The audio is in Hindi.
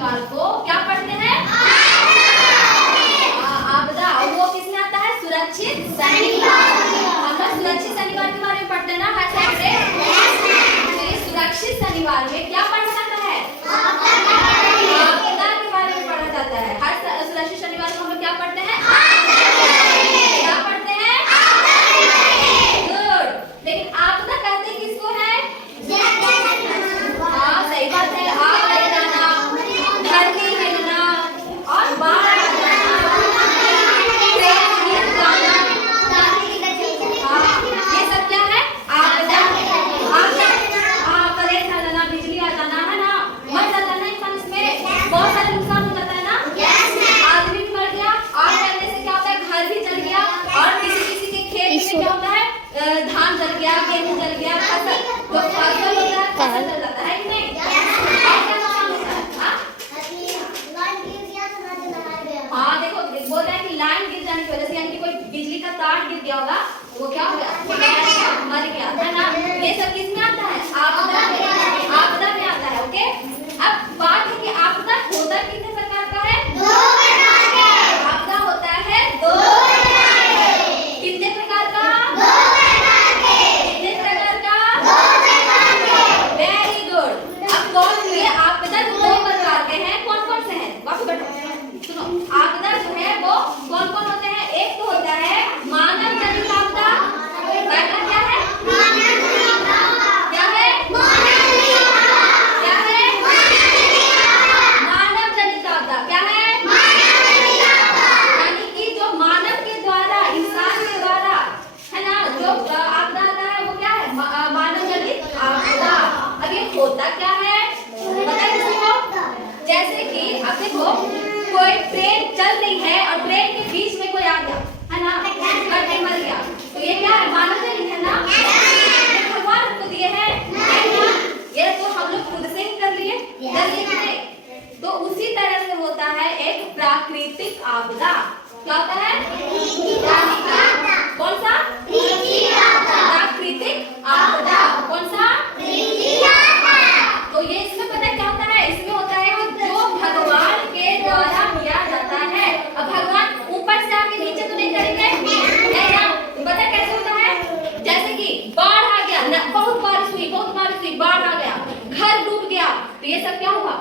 शनिवार को क्या पढ़ते हैं? आपदा। और वो किसमें आता है? सुरक्षित शनिवार। हम लोग सुरक्षित शनिवार के बारे में पढ़ते हैं ना हर सैटरडे। सुरक्षित शनिवार में क्या पढ़ा जाता है? आपदा के बारे में पढ़ा जाता है। हर सुरक्षित शनिवार को हम लोग क्या पढ़ते हैं? क्या पढ़ते हैं? गुड। लेकिन आपदा कहते किसको है? हाँ सही बात है। आग लग जाना, धरती हिलना और बाढ़ आ जाना, ट्रेन गिर जाना, हाँ ये सब क्या है? आपदा। करंट आ जाना, बिजली आ जाना, है ना, मर जाता है ना इंसान, इसमें बहुत सारे नुकसान हो जाता है ना। आदमी भी मर गया, आग लगने से क्या होता है? घर भी जल गया। और किसी के खेत में क्या होता है? धान जल गया, गेहूं जल गया, फसल होता है, फसल जल जाता है कि नहीं? हाँ देखो बोल रहे हैं कि लाइन गिर जाने की वजह से, यानी कि कोई बिजली का तार गिर गया होगा, वो क्या हो गया? मर गया, है ना। ये सब किसमें आता है? आपदा में। आपदा में आता है। ओके, अब बात है कि आपदा होता कितने प्रकार का है? दो प्रकार का। आपदा होता है दो प्रकार के। कितने प्रकार का? दो प्रकार के। कितने प्रकार का? दो प्रकार के। Very good. अब कौन ये आपदा दो प्रकार के हैं? कौन कौन से हैं? वापस बैठो, सुनो। आपदा जो है वो कौन कौन होते हैं? एक तो होता है मानव जनित आपदा। पहला क्या है? मानव जनित आपदा। क्या है? मानव जनित आपदा। क्या है? मानव जनित आपदा। क्या है? मानव जनित आपदा। यानी कि जो मानव के द्वारा, इंसान के द्वारा, है ना, जो आपदा आता है वो क्या है? मानव जनित आपदा। अब ये होता क्या है? बताइए किसी को। जैसे कि अब देखो, कोई ट्रेन चल रही है और ट्रेन के बीच में कोई आ गया, है ना, मर गया, तो ये क्या है? मानव जनित है ना। भगवान हमको दिए हैं, ये तो हम लोग खुद से ही कर लिए कि नहीं? तो उसी तरह से होता है एक प्राकृतिक आपदा। क्या होता है? कौन सा? प्राकृतिक आपदा। कौन सा? तो ये इसमें पता क्या होता है? इसमें होता है जो भगवान के द्वारा किया जाता है। अब भगवान ऊपर से आके नीचे तो नहीं करेंगे, है ना? तो पता कैसे होता है? जैसे कि बाढ़ आ गया, बहुत बारिश हुई, बाढ़ आ गया, घर डूब गया, तो ये सब क्या हुआ?